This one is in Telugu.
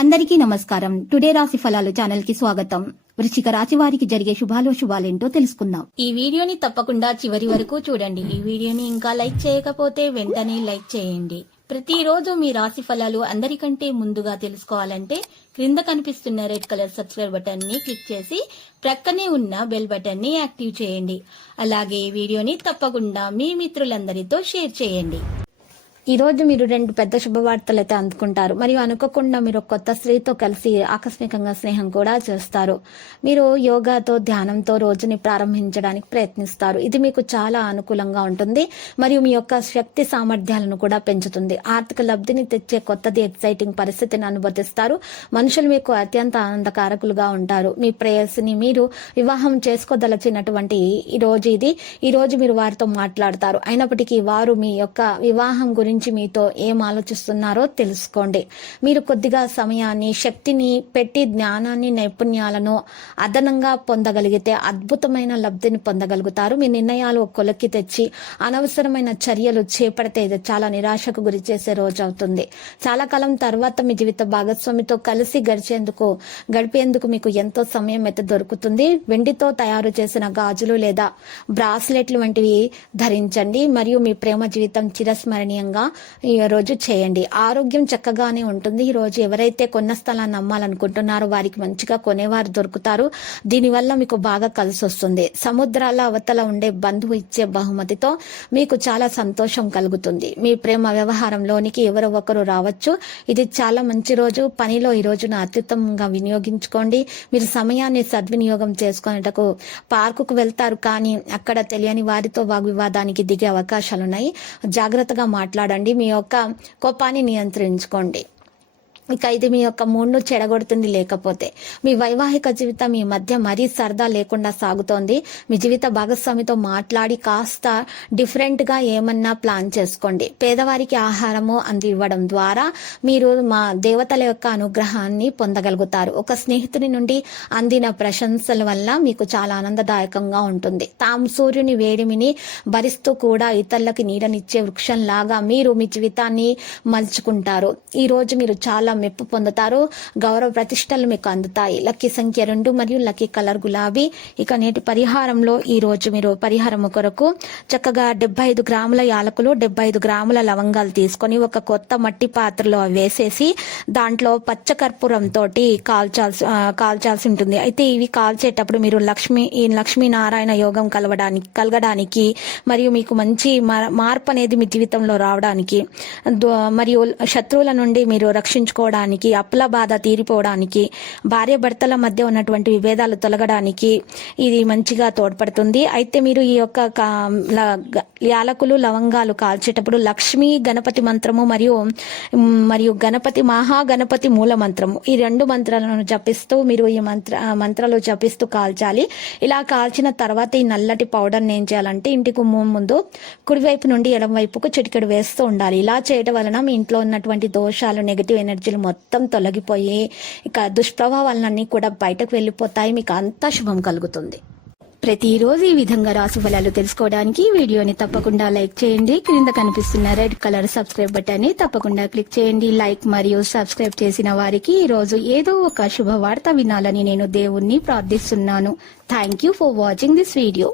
అందరికీ నమస్కారం. టుడే రాశి ఫలాలు ఛానల్ కి స్వాగతం. వృశ్చిక రాశి వారికి జరిగే శుభాలేంటో తెలుసుకుందాం. ఈ వీడియోని తప్పకుండా చివరి వరకు చూడండి. ఈ వీడియోని ఇంకా లైక్ చేయకపోతే వెంటనే లైక్ చేయండి. ప్రతిరోజు మీ రాశి ఫలాలు అందరికంటే ముందుగా తెలుసుకోవాలంటే క్రింద కనిపిస్తున్న రెడ్ కలర్ సబ్స్క్రైబ్ బటన్ ని క్లిక్ చేసి ప్రక్కనే ఉన్న బెల్ బటన్ ని యాక్టివ్ చేయండి. అలాగే ఈ వీడియోని తప్పకుండా మీ మిత్రులందరితో షేర్ చేయండి. ఈ రోజు మీరు 2 పెద్ద శుభవార్తలు అయితే అందుకుంటారు. మరియు అనుకోకుండా మీరు కొత్త స్త్రీతో కలిసి ఆకస్మికంగా స్నేహం కూడా చేస్తారు. మీరు యోగాతో ధ్యానంతో రోజుని ప్రారంభించడానికి ప్రయత్నిస్తారు. ఇది మీకు చాలా అనుకూలంగా ఉంటుంది మరియు మీ యొక్క శక్తి సామర్థ్యాలను కూడా పెంచుతుంది. ఆర్థిక లబ్ధిని తెచ్చే కొత్తది ఎక్సైటింగ్ పరిస్థితిని అనుభవిస్తారు. మనుషులు మీకు అత్యంత ఆనందకారకులుగా ఉంటారు. మీ ప్రేయసిని మీరు వివాహం చేసుకోదలచినటువంటి ఈ రోజు మీరు వారితో మాట్లాడతారు. అయినప్పటికీ వారు మీ యొక్క వివాహం గురించి మీతో ఏం ఆలోచిస్తున్నారో తెలుసుకోండి. మీరు కొద్దిగా సమయాన్ని శక్తిని పెట్టి జ్ఞానాన్ని నైపుణ్యాలను అదనంగా పొందగలిగితే అద్భుతమైన లబ్ధిని పొందగలుగుతారు. మీ నిర్ణయాలు కొలక్కి తెచ్చి అనవసరమైన చర్యలు చేపడితే ఇది చాలా నిరాశకు గురి చేసే రోజు అవుతుంది. చాలా కాలం తర్వాత మీ జీవిత భాగస్వామితో కలిసి గడిపేందుకు మీకు ఎంతో సమయం అయితే దొరుకుతుంది. వెండితో తయారు చేసిన గాజులు లేదా బ్రాస్లెట్లు వంటివి ధరించండి మరియు మీ ప్రేమ జీవితం చిరస్మరణీయంగా ఈ రోజు చేయండి. ఆరోగ్యం చక్కగానే ఉంటుంది. ఈ రోజు ఎవరైతే కొన్న స్థలాన్ని అమ్మాలనుకుంటున్నారో వారికి మంచిగా కొనేవారు దొరుకుతారు. దీనివల్ల మీకు బాగా కలిసి వస్తుంది. సముద్రాల అవతల ఉండే బంధువు ఇచ్చే బహుమతితో మీకు చాలా సంతోషం కలుగుతుంది. మీ ప్రేమ వ్యవహారంలోనికి ఎవరో ఒకరు రావచ్చు. ఇది చాలా మంచి రోజు. పనిలో ఈ రోజును అత్యుత్తమంగా వినియోగించుకోండి. మీరు సమయాన్ని సద్వినియోగం చేసుకునేటకు పార్కుకు వెళ్తారు, కానీ అక్కడ తెలియని వారితో వాగ్వివాదానికి దిగే అవకాశాలున్నాయి. జాగ్రత్తగా మాట్లాడండి. మీ యొక్క కోపాన్ని నియంత్రించుకోండి. ఇక ఇది మీ యొక్క మూడ్ను చెడగొడుతుంది. లేకపోతే మీ వైవాహిక జీవితం మీ మధ్య మరీ సరదా లేకుండా సాగుతోంది. మీ జీవిత భాగస్వామితో మాట్లాడి కాస్త డిఫరెంట్ గా ఏమన్నా ప్లాన్ చేసుకోండి. పేదవారికి ఆహారము అందివ్వడం ద్వారా మీరు మా దేవతల యొక్క అనుగ్రహాన్ని పొందగలుగుతారు. ఒక స్నేహితుని నుండి అందిన ప్రశంసల వల్ల మీకు చాలా ఆనందదాయకంగా ఉంటుంది. తాము సూర్యుని వేడిమిని భరిస్తూ కూడా ఇతరులకి నీడనిచ్చే వృక్షంలాగా మీరు మీ జీవితాన్ని మలుచుకుంటారు. ఈ రోజు మీరు చాలా మెప్పు పొందుతారు. గౌరవ ప్రతిష్టలు మీకు అందుతాయి. లక్కీ సంఖ్య 2 మరియు లక్కీ కలర్ గులాబీ. ఇక నేటి పరిహారంలో ఈ రోజు మీరు పరిహారం కొరకు చక్కగా 75 గ్రాముల యాలకులు, 75 గ్రాముల లవంగాలు తీసుకొని ఒక కొత్త మట్టి పాత్రలో వేసేసి దాంట్లో పచ్చకర్పూరం తోటి కాల్చాల్సి ఉంటుంది. అయితే ఇవి కాల్చేటప్పుడు మీరు లక్ష్మీనారాయణ యోగం కలగడానికి మరియు మీకు మంచి మార్పు అనేది మీ జీవితంలో రావడానికి మరియు శత్రువుల నుండి మీరు రక్షించుకోవడానికి, అప్పుల బాధ తీరిపోవడానికి, భార్య భర్తల మధ్య ఉన్నటువంటి విభేదాలు తొలగడానికి ఇది మంచిగా తోడ్పడుతుంది. అయితే మీరు ఈ యొక్క యాలకులు లవంగాలు కాల్చేటప్పుడు లక్ష్మీ గణపతి మంత్రము మరియు గణపతి మహాగణపతి మూల మంత్రము, ఈ 2 మంత్రాలను జపిస్తూ మీరు ఈ మంత్రాలు జపిస్తూ కాల్చాలి. ఇలా కాల్చిన తర్వాత ఈ నల్లటి పౌడర్ ఏం చేయాలంటే ఇంటికి ముందు కుడివైపు నుండి ఎడమ వైపుకు చిటికెడు వేస్తూ ఉండాలి. ఇలా చేయడం వలన మీ ఇంట్లో ఉన్నటువంటి దోషాలు, నెగిటివ్ ఎనర్జీలు మొత్తం తొలగిపోయి ఇక దుష్ప్రభావాలన్నీ కూడా బయటకు వెళ్ళిపోతాయి. మీకు అంతా శుభం కలుగుతుంది. ప్రతిరోజు ఈ విధంగా రాశి ఫలాలు తెలుసుకోవడానికి వీడియోని తప్పకుండా లైక్ చేయండి. క్రింద కనిపిస్తున్న రెడ్ కలర్ సబ్స్క్రైబ్ బటన్ ని తప్పకుండా క్లిక్ చేయండి. లైక్ మరియు సబ్స్క్రైబ్ చేసిన వారికి ఈ రోజు ఏదో ఒక శుభవార్త వినాలని నేను దేవుణ్ణి ప్రార్థిస్తున్నాను. Thank you for watching this video.